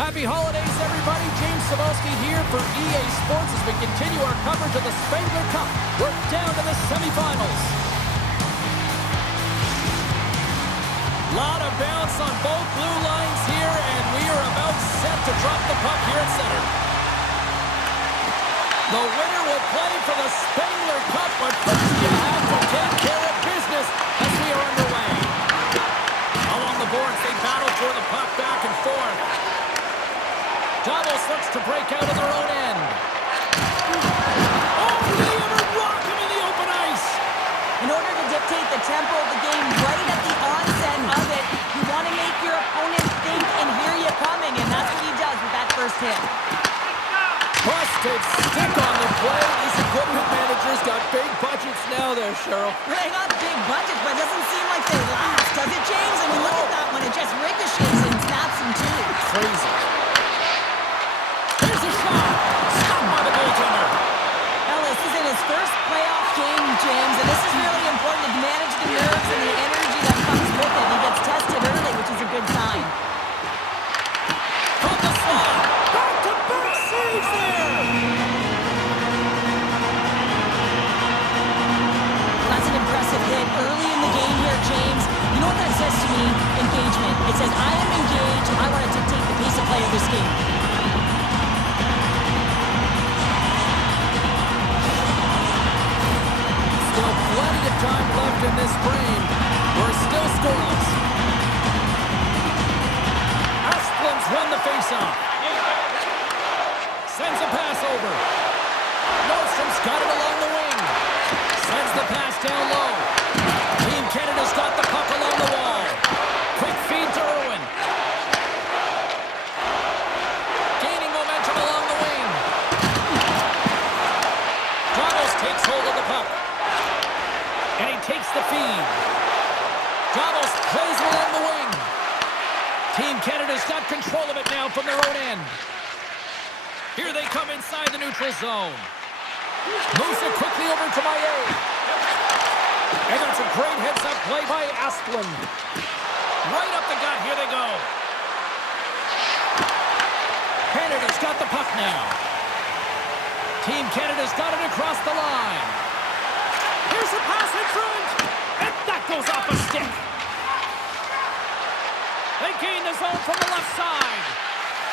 Happy holidays, everybody. James Cebulski here for EA Sports as we continue our coverage of the Spengler Cup. We're down to the semifinals. Lot of bounce on both blue lines here, and we are about set to drop the puck here at center. The winner will play for the Spengler Cup, but first you have to take care of business as we are underway. Along the boards, they battle for the puck back and forth. Davos looks to break out of their own end. Oh, did he ever rock him in the open ice? In order to dictate the tempo of the game right at the onset of it, you want to make your opponent think and hear you coming, and that's what he does with that first hit. Busted stick on the play. These equipment managers got big budgets now there, Cheryl. They got big budgets, but it doesn't seem like they last, does it, James? I mean, look at that one. It just ricochets and snaps in two. Crazy. Here's a shot. Stopped by the goaltender. Ellis is in his first playoff game, James, and this is really important to manage the nerves and the energy that comes with it. He gets tested early, which is a good sign. From the slot. Back-to-back saves there. That's an impressive hit early in the game here, James. You know what that says to me? Engagement. It says, I am engaged. I want to dictate the pace of play of this game. Still plenty of time left in this frame. We're still scoreless. Eisstadion won the faceoff. Sends a pass over. Nordstrom's got it along the wing. Sends the pass down low. Team Canada's got the puck along the wall. Quick feed to Irwin. Gaining momentum along the wing. Davos takes hold of the puck. And he takes the feed. Davos plays it along the wing. Team Canada's got control of it now from their own end. Here they come inside the neutral zone. Moves it quickly over to Maillet. And that's a great heads-up play by Aeschlimann. Right up the gut, here they go. Canada's got the puck now. Team Canada's got it across the line. Here's a pass in front. And that goes off a stick. They gain the zone from the left side.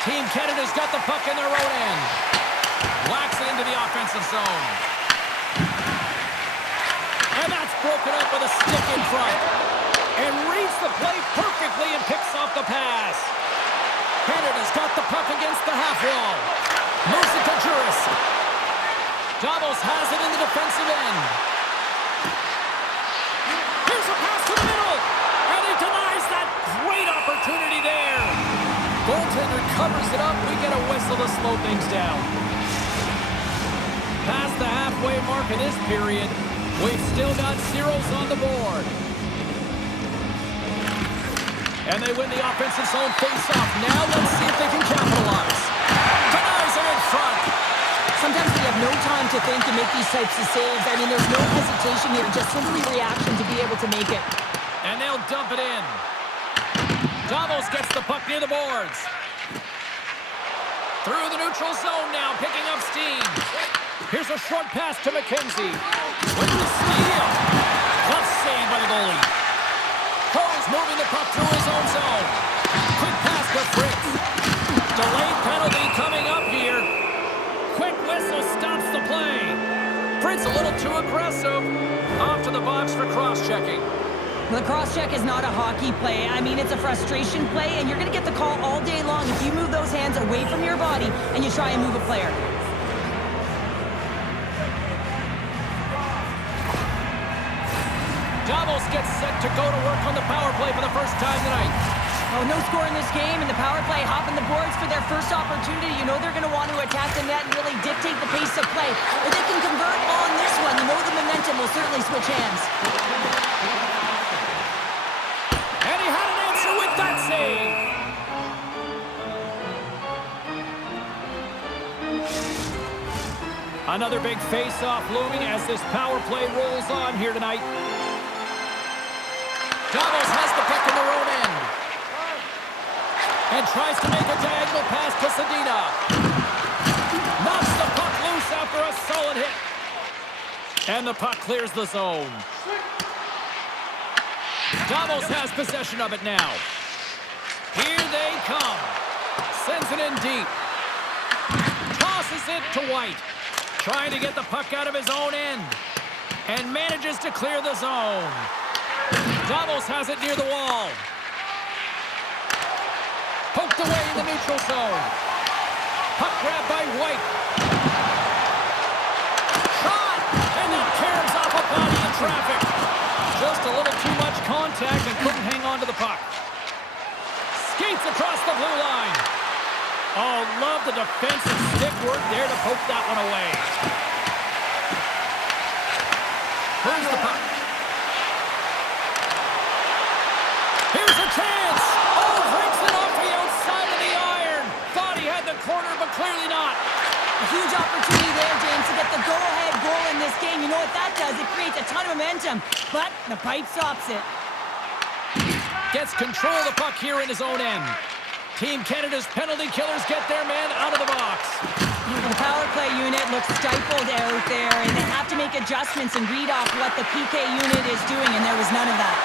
Team Canada's got the puck in their own end. Whacks it into the offensive zone. And that's broken up with a stick in front. And reads the play perfectly and picks off the pass. Canada's got the puck against the half wall. Moves it to Juris. Davos has it in the defensive end. Here's a pass to the middle. And he denies that great opportunity there. Goaltender covers it up. We get a whistle to slow things down. Past the halfway mark of this period, we've still got zeros on the board. And they win the offensive zone face-off. Now let's see if they can capitalize. Denies it in front. Sometimes we have no time to think and make these types of saves. I mean, there's no hesitation here, just simply reaction to be able to make it. And they'll dump it in. Davos gets the puck near the boards. Through the neutral zone now, picking up steam. Here's a short pass to McKenzie. With the steal. Tough save by the goalie. Cole's moving the puck through his own zone. Quick pass to Fritz. Delayed penalty coming up here. Quick whistle stops the play. Fritz a little too aggressive. Off to the box for cross-checking. The cross-check is not a hockey play. I mean, it's a frustration play, and you're going to get the call all day long if you move those hands away from your body and you try and move a player. Davos gets set to go to work on the power play for the first time tonight. Oh, no score in this game, and the power play hopping the boards for their first opportunity. You know they're going to want to attack the net and really dictate the pace of play. If they can convert on this one, you know the momentum will certainly switch hands. And he had an answer with that save. Another big face-off looming as this power play rolls on here tonight. Davos has the puck in their own end. And tries to make a diagonal pass to Sedina. Knocks the puck loose after a solid hit. And the puck clears the zone. Davos has possession of it now. Here they come. Sends it in deep. Tosses it to White. Trying to get the puck out of his own end. And manages to clear the zone. Davos has it near the wall. Poked away in the neutral zone. Puck grab by White. Shot! And that tears off a body in traffic. Just a little too much contact and couldn't hang on to the puck. Skates across the blue line. Oh, love the defensive stick work there to poke that one away. Here's the puck. Here's a chance. Oh, breaks it off the outside of the iron. Thought he had the corner, but clearly not. A huge opportunity there, James, to get the go-ahead goal in this game. You know what that does? It creates a ton of momentum, but the pipe stops it. Gets control of the puck here in his own end. Team Canada's penalty killers get their man out of the box. The power play unit looks stifled out there, and they have to make adjustments and read off what the PK unit is doing, and there was none of that.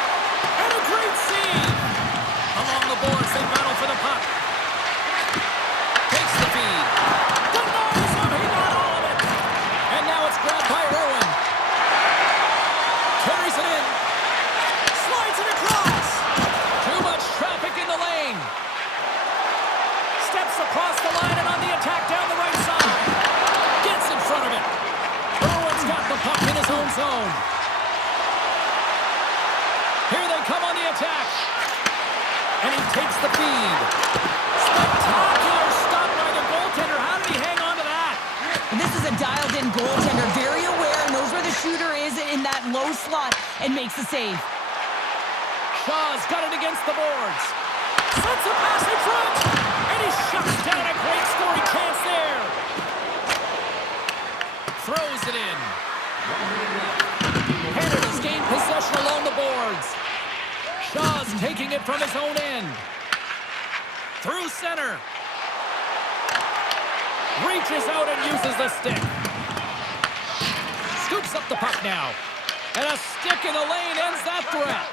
And a great save! Along the boards, they battle for the puck. Takes the feed. Denies him, he got all of it! And now it's grabbed by Irwin. Carries it in. Slides it across. Too much traffic in the lane. Steps across the line and on the attack down the right side. Gets in front of it. Irwin's got the puck in his own zone. Here they come on the attack. And he takes the feed. Spectacular stop by the goaltender. How did he hang on to that? And this is a dialed-in goaltender, very aware, knows where the shooter is in that low slot, and makes the save. Shaw's got it against the boards. Sets a pass in front. And he shuts down a great scoring chance there. Throws it in. Canada's gained possession along the boards. Shaw's taking it from his own end. Through center. Reaches out and uses the stick. Scoops up the puck now. And a stick in the lane ends that threat.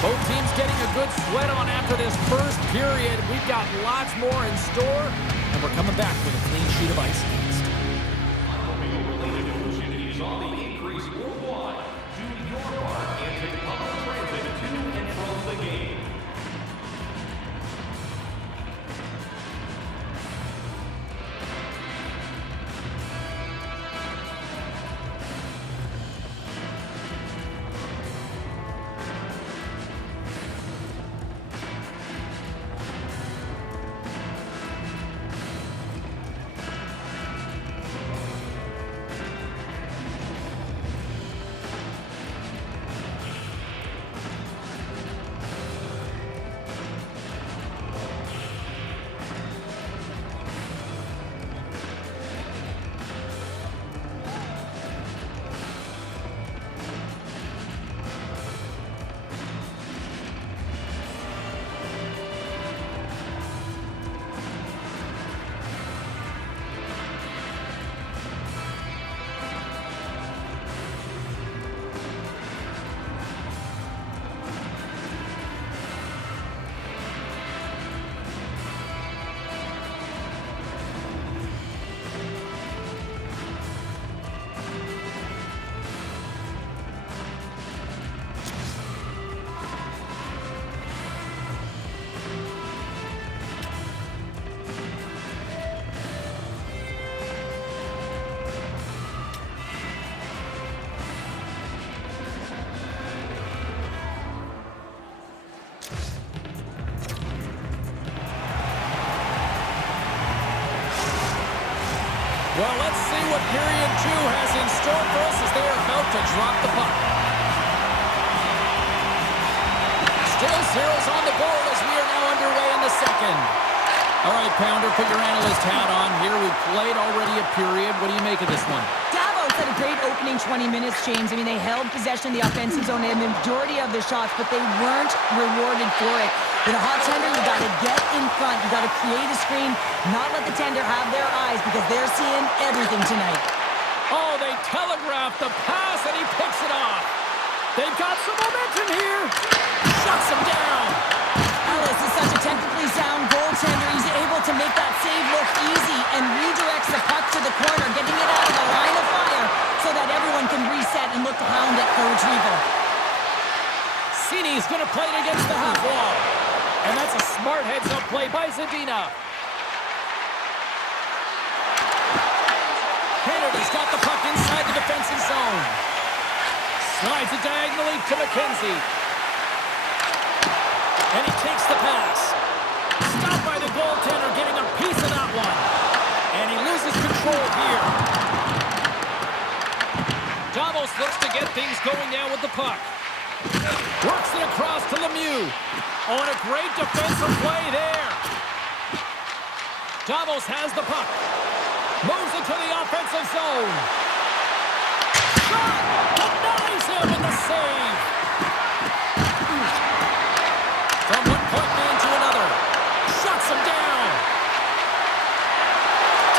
Both teams getting a good sweat on after this first period. We've got lots more in store, and we're coming back with a clean sheet of ice next. Related opportunities on the increase worldwide. Do your part and take public transit to and from the game. Well, let's see what period 2 has in store for us as they are about to drop the puck. Still zeros on the board as we are now underway in the second. All right, Pounder, put your analyst hat on here. We've played already a period. What do you make of this one? Davos had a great opening 20 minutes, James. I mean, they held possession of the offensive zone in the majority of the shots, but they weren't rewarded for it. With a hot tender, you got to get in front. You got to create a screen, not let the tender have their eyes because they're seeing everything tonight. Oh, they telegraphed the pass, and he picks it off. They've got some momentum here. Shuts him down. Ellis is such a technically sound goaltender. He's able to make that save look easy and redirects the puck to the corner, getting it out of the line of fire so that everyone can reset and look to hound it for retrieval. Cini's going to play it against the half wall. And that's a smart heads-up play by Zadina. Canada's got the puck inside the defensive zone. Slides it diagonally to McKenzie. And he takes the pass. Stopped by the goaltender, getting a piece of that one. And he loses control here. Davos looks to get things going now with the puck. Works it across to Lemieux. Oh, and a great defensive play there. Davos has the puck. Moves it to the offensive zone. Shot! Denies him in the save. From one point man to another. Shuts him down.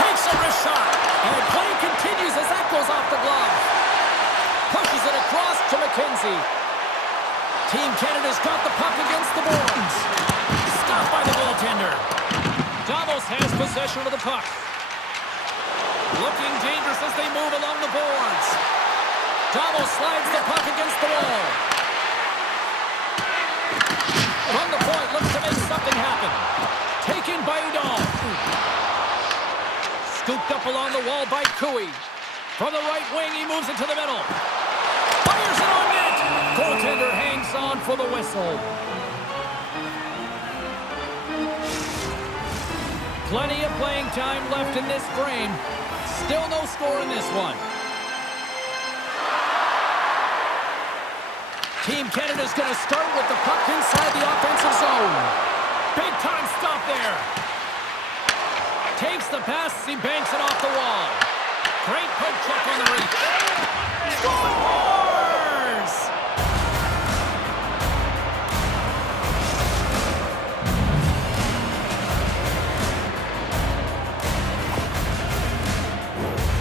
Takes a wrist shot. And play continues as that goes off the glove. Pushes it across to McKenzie. Team Canada's got the puck against the boards. Stopped by the goaltender. Davos has possession of the puck. Looking dangerous as they move along the boards. Davos slides the puck against the wall. From the point, looks to make something happen. Taken by Udall. Scooped up along the wall by Cooey. From the right wing, he moves it to the middle. Fires it on net. Goaltender hangs on for the whistle. Plenty of playing time left in this frame. Still no score in this one. Team Canada's going to start with the puck inside the offensive zone. Big time stop there. Takes the pass as he banks it off the wall. Great poke check on the reach. Scores!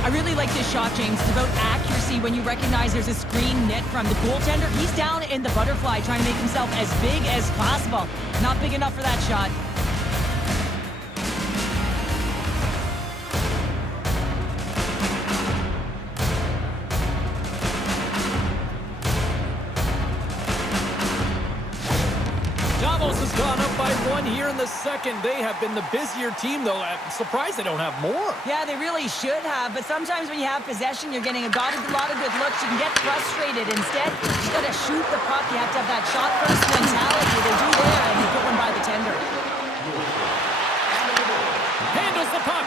I really like this shot, James. It's about accuracy when you recognize there's a screen net from the goaltender. He's down in the butterfly trying to make himself as big as possible. Not big enough for that shot. Davos has gone up by one here in the second. They have been the busier team, though. I'm surprised they don't have more. Yeah, they really should have, but sometimes when you have possession, you're getting a lot of good looks. You can get frustrated. Instead, you just got to shoot the puck. You have to have that shot-first mentality. They do there, and they put one by the tender. Handles the puck.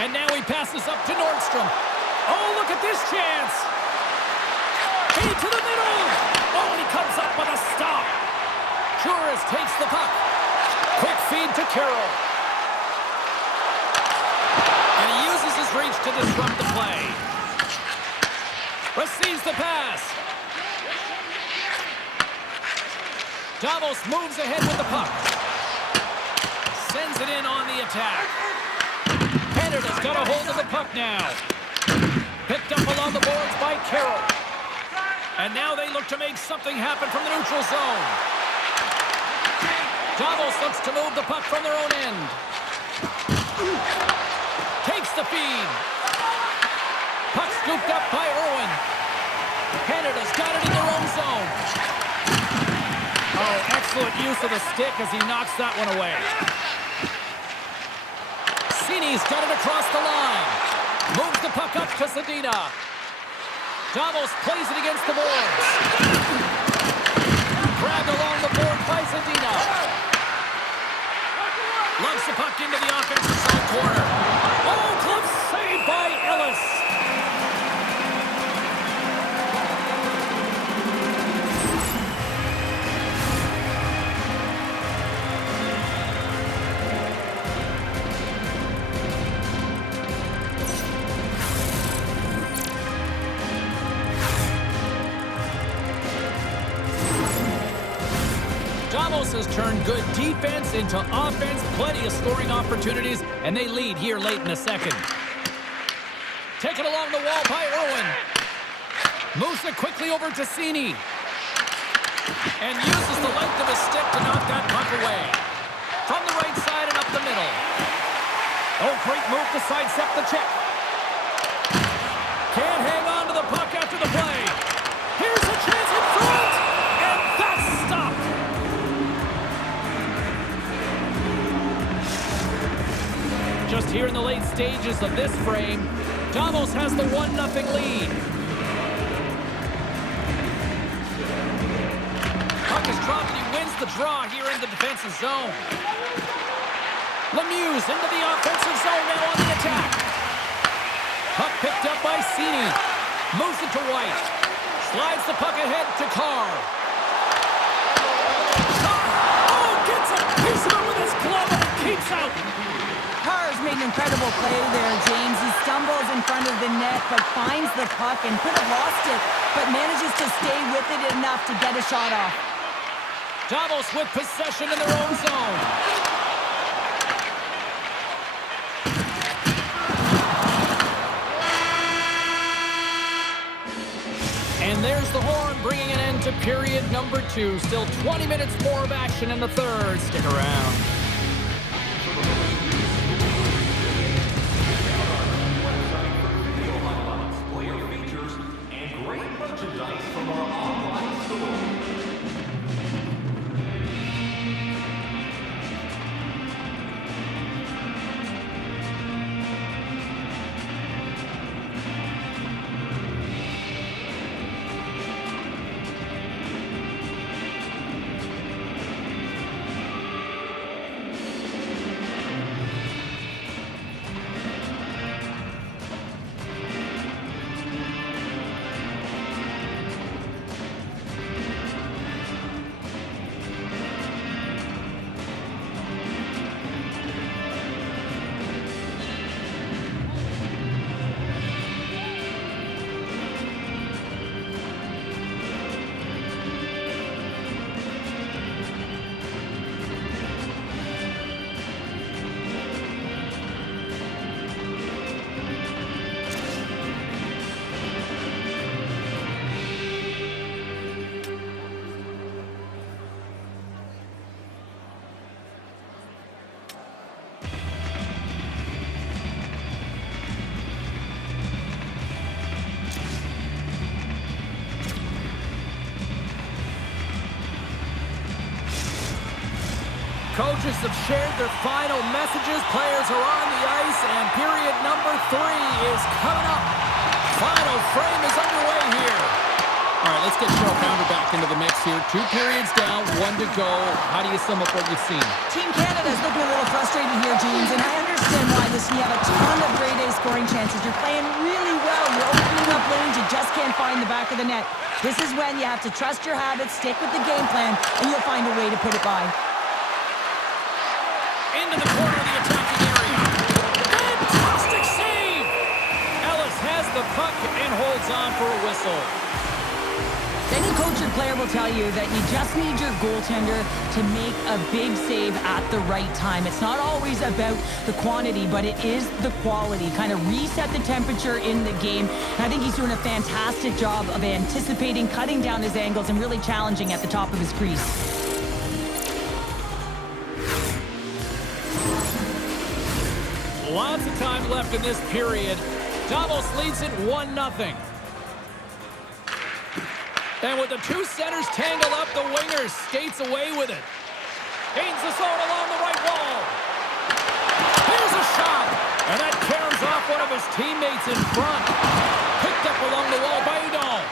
And now he passes up to Nordstrom. Oh, look at this chance. Feed to the middle. Oh, and he comes up with a stop. Juris takes the puck. Quick feed to Carroll. And he uses his reach to disrupt the play. Receives the pass. Davos moves ahead with the puck. Sends it in on the attack. Canada's got a hold of the puck now. Picked up along the boards by Carroll. And now they look to make something happen from the neutral zone. Davos looks to move the puck from their own end. Takes the feed. Puck scooped up by Irwin. Canada's got it in their own zone. Oh, excellent use of the stick as he knocks that one away. Cini's got it across the line. Moves the puck up to Zadina. Davos plays it against the boards. Grabbed along the board by Zadina. Lumps the puck into the offensive zone corner. Oh, glove saved by Ellis. Davos has turned good defense into offense, plenty of scoring opportunities, and they lead here late in the second. Taken along the wall by Irwin. Moves it quickly over to Cini. And uses the length of his stick to knock that puck away. From the right side and up the middle. Oh, great move to sidestep the check. Can't hang on to the puck after the play. Here's a chance in front. And that's stopped. Just here in the late stages of this frame, Davos has the 1-0 lead. Puck is dropped and he wins the draw here in the defensive zone. Lemieux into the offensive zone now on the attack. Puck picked up by Cini. Moves it to White. Slides the puck ahead to Carr. Oh, gets a piece of it with his glove and keeps out. Carr's made an incredible play there, James. He stumbles in front of the net, but finds the puck and could have lost it, but manages to stay with it enough to get a shot off. Davos with possession in their own zone. And there's the horn, bringing an end to period number 2. Still 20 minutes more of action in the third. Stick around. Player features and great merchandise from our online store. Coaches have shared their final messages. Players are on the ice, and period number 3 is coming up. Final frame is underway here. All right, let's get Cheryl Pounder back into the mix here. 2 periods down, 1 to go. How do you sum up what you've seen? Team Canada's looking a little frustrated here, James, and I understand why. Listen, you have a ton of grade A scoring chances. You're playing really well. You're opening up lanes. You just can't find the back of the net. This is when you have to trust your habits, stick with the game plan, and you'll find a way to put it by. Into the corner of the attacking area. Fantastic save! Ellis has the puck and holds on for a whistle. Any coach or player will tell you that you just need your goaltender to make a big save at the right time. It's not always about the quantity, but it is the quality. Kind of reset the temperature in the game. And I think he's doing a fantastic job of anticipating, cutting down his angles, and really challenging at the top of his crease. Lots of time left in this period. Davos leads it 1-0. And with the 2 centers tangled up, the winger skates away with it. Gains the zone along the right wall. Here's a shot. And that caroms off one of his teammates in front. Picked up along the wall by Udall.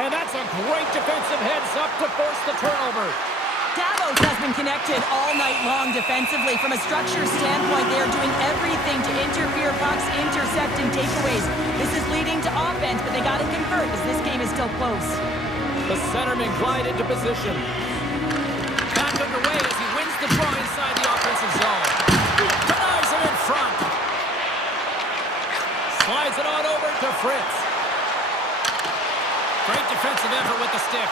And that's a great defensive heads-up to force the turnover. Davos has been connected all night long defensively. From a structure standpoint, they are doing everything to interfere pucks, intercept, and takeaways. This is leading to offense, but they got to convert as this game is still close. The centerman glide into position. Back underway as he wins the draw inside the offensive zone. Denies him in front. Slides it on over to Fritz. Great defensive effort with the stick.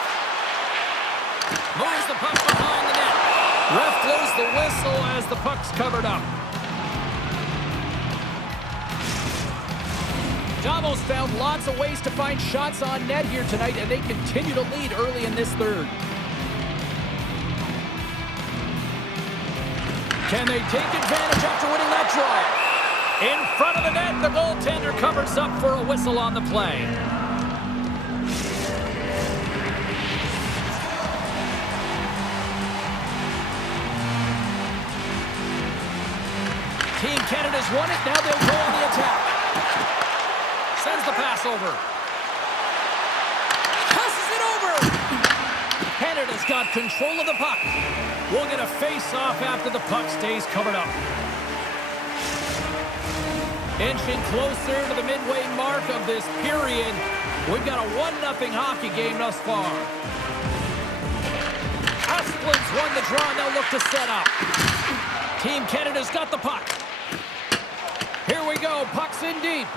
Moves the puck behind the net. Ref blows the whistle as the puck's covered up. Davos found lots of ways to find shots on net here tonight, and they continue to lead early in this third. Can they take advantage after winning that draw? In front of the net, the goaltender covers up for a whistle on the play. Team Canada's won it. Now they'll go on the attack. Sends the pass over. Passes it over. Canada's got control of the puck. We'll get a face-off after the puck stays covered up. Inching closer to the midway mark of this period. We've got a 1-0 hockey game thus far. Eisstadion won the draw, and they'll look to set up. Team Canada's got the puck. Here we go, puck's in deep.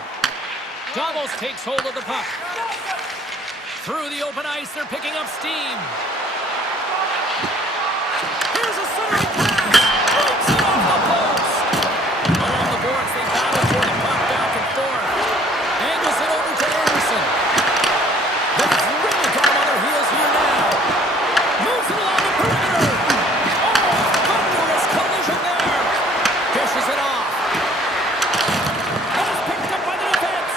Davos takes hold of the puck. Through the open ice, they're picking up steam. Here's a centering pass. Breaks it off the post. Along the boards, they battle for the puck back and forth. Angles it over to Anderson. They've really got him on their heels here now. Moves it along the perimeter. Oh, thunderous collision there. Dishes it off. That is picked up by the defense.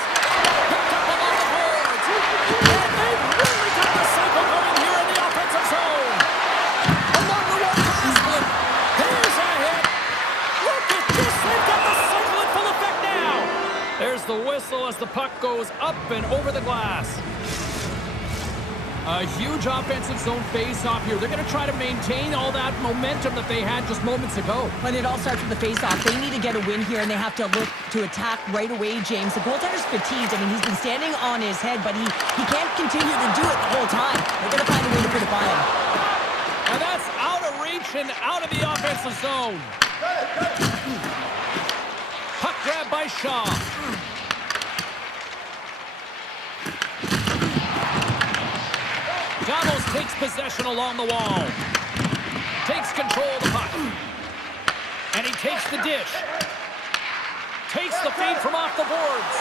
Picked up along the boards. And they've really got the cycle going here in the offensive zone. Along the wall to Eisstadion. There's a hit. Look at this. They've got the cycle in full effect now. There's the whistle as the puck goes up and over the glass. A huge offensive zone face-off here. They're going to try to maintain all that momentum that they had just moments ago. But it all starts with the face-off. They need to get a win here, and they have to look to attack right away, James. The goaltender's fatigued. I mean, he's been standing on his head, but he can't continue to do it the whole time. They're going to find a way to put it by him. And that's out of reach and out of the offensive zone. Puck grab by Shaw. Davos takes possession along the wall. Takes control of the puck. And he takes the dish. Takes the feed from off the boards.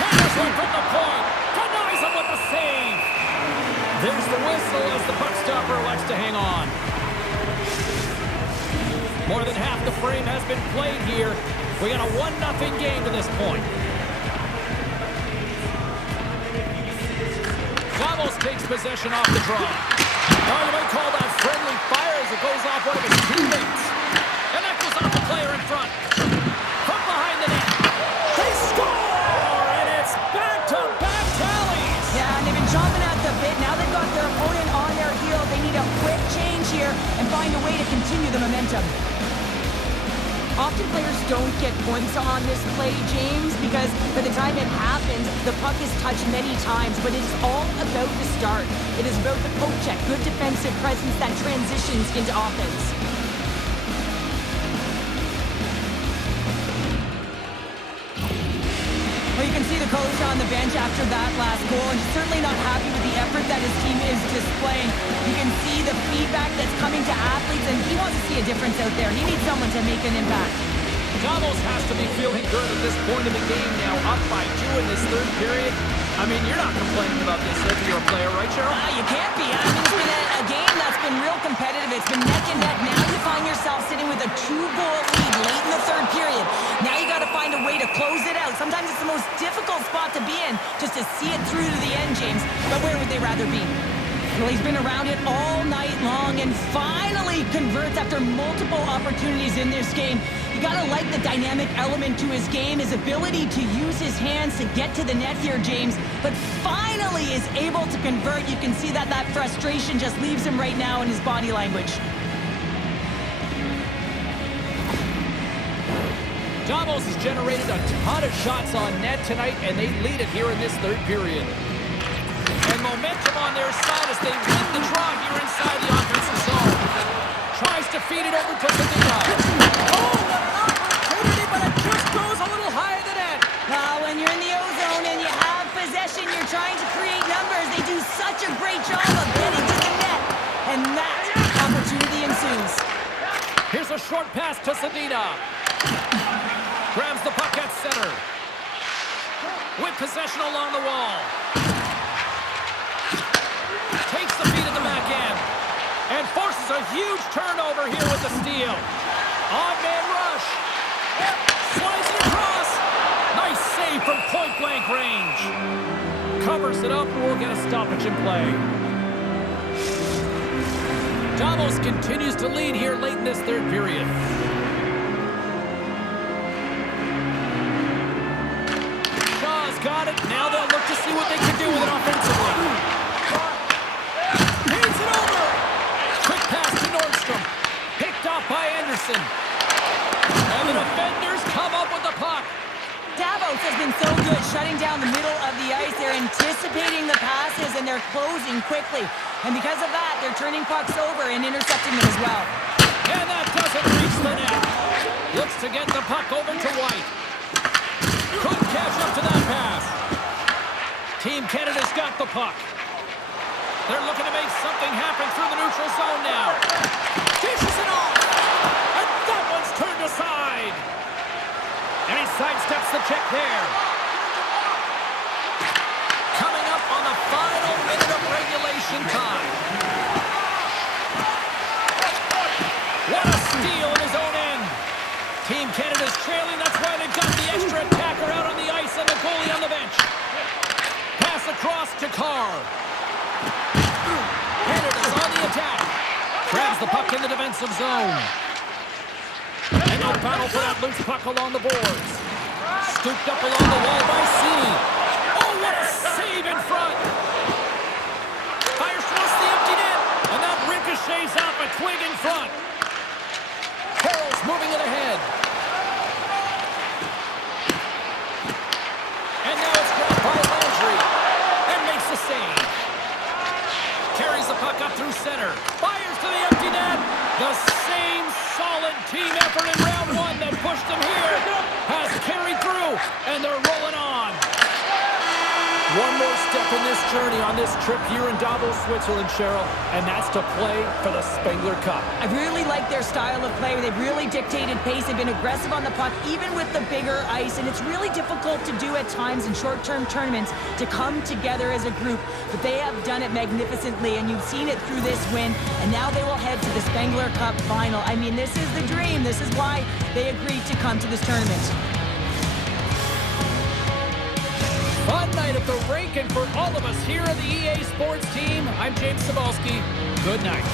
Hammers one from the point. Denies him with the save. There's the whistle as the puck stopper elects to hang on. More than half the frame has been played here. We got a 1-0 game to this point. Davos takes possession off the draw. Oh, you might call that friendly fire as it goes off one of his teammates. And that goes off the player in front. From behind the net. They score! And it's back-to-back tallies. Yeah, and they've been chomping at the bit. Now they've got their opponent on their heel. They need a quick change here and find a way to continue the momentum. Often players don't get points on this play, James, because by the time it happens, the puck is touched many times, but it's all about the start. It is about the poke check, good defensive presence that transitions into offense. Well, you can see the coach on the bench after that last goal, and he's certainly not happy with the effort that his team is displaying. You can see the feedback that's coming to athletes, and he wants to see a difference out there. He needs someone to make an impact. Davos has to be feeling good at this point in the game now, up by 2 in this third period. I mean, you're not complaining about this if you're a player, right, Cheryl? You can't be. I mean, it's been a game that's been real competitive. It's been neck and neck. Now you find yourself sitting with a 2-goal lead late in the third period. Now you got to find a way to close it out. Sometimes it's the most difficult spot to be in, just to see it through to the end, James. But where would they rather be? Well, he's been around it all night long and finally converts after multiple opportunities in this game. You gotta like the dynamic element to his game, his ability to use his hands to get to the net here, James, but finally is able to convert. You can see that frustration just leaves him right now in his body language. Davos has generated a ton of shots on net tonight, and they lead it here in this third period. And momentum on their side as they win the draw here inside the offensive zone. Tries to feed it over to Zadina. Oh, what an opportunity, but it just goes a little higher than that. When you're in the O-zone and you have possession, you're trying to create numbers. a short pass to Sedina. Grabs the puck at center. With possession along the wall. Takes the feed at the back end. And forces a huge turnover here with the steal. On-man rush. Slides it across. Nice save from point-blank range. Covers it up. We'll get a stoppage in play. Davos continues to lead here late in this third period. Shaw's got it. Now they'll look to see what they can do with it offensively. Hands it over. Quick pass to Nordstrom. Picked off by Anderson. And the defenders come up with the puck. Davos has been so good shutting down the middle of the ice. They're anticipating the passes, and they're closing quickly. And because of that, they're turning pucks over and intercepting them as well. And that doesn't reach the net. Looks to get the puck over to White. Couldn't catch up to that pass. Team Canada's got the puck. They're looking to make something happen through the neutral zone now. Dishes it off. And that one's turned aside. And he sidesteps the check there. Coming up on the final minute of regulation time. What a steal in his own end. Team Canada's trailing. That's why they've got the extra attacker out on the ice and the goalie on the bench. Pass across to Carr. Canada's on the attack. Grabs the puck in the defensive zone. And no battle for that loose puck along the boards. Scooped up along the wall by Cini. Oh, what a save in front. Fires towards the empty net. And that ricochets off a twig in front. Carroll's moving it ahead. And now it's grabbed by Landry. And makes the save. Carries the puck up through center. Fires to the empty net. The same solid team effort in round one that pushed them here has carried through, and they're rolling on. One more step in this journey on this trip here in Davos, Switzerland, Cheryl, and that's to play for the Spengler Cup. I really like their style of play. They've really dictated pace. They've been aggressive on the puck, even with the bigger ice, and it's really difficult to do at times in short-term tournaments to come together as a group, but they have done it magnificently, and you've seen it through this win, and now they will head to the Spengler Cup final. I mean, this is the dream. This is why they agreed to come to this tournament. Fun night at the rink, and for all of us here on the EA Sports team, I'm James Cebulski. Good night.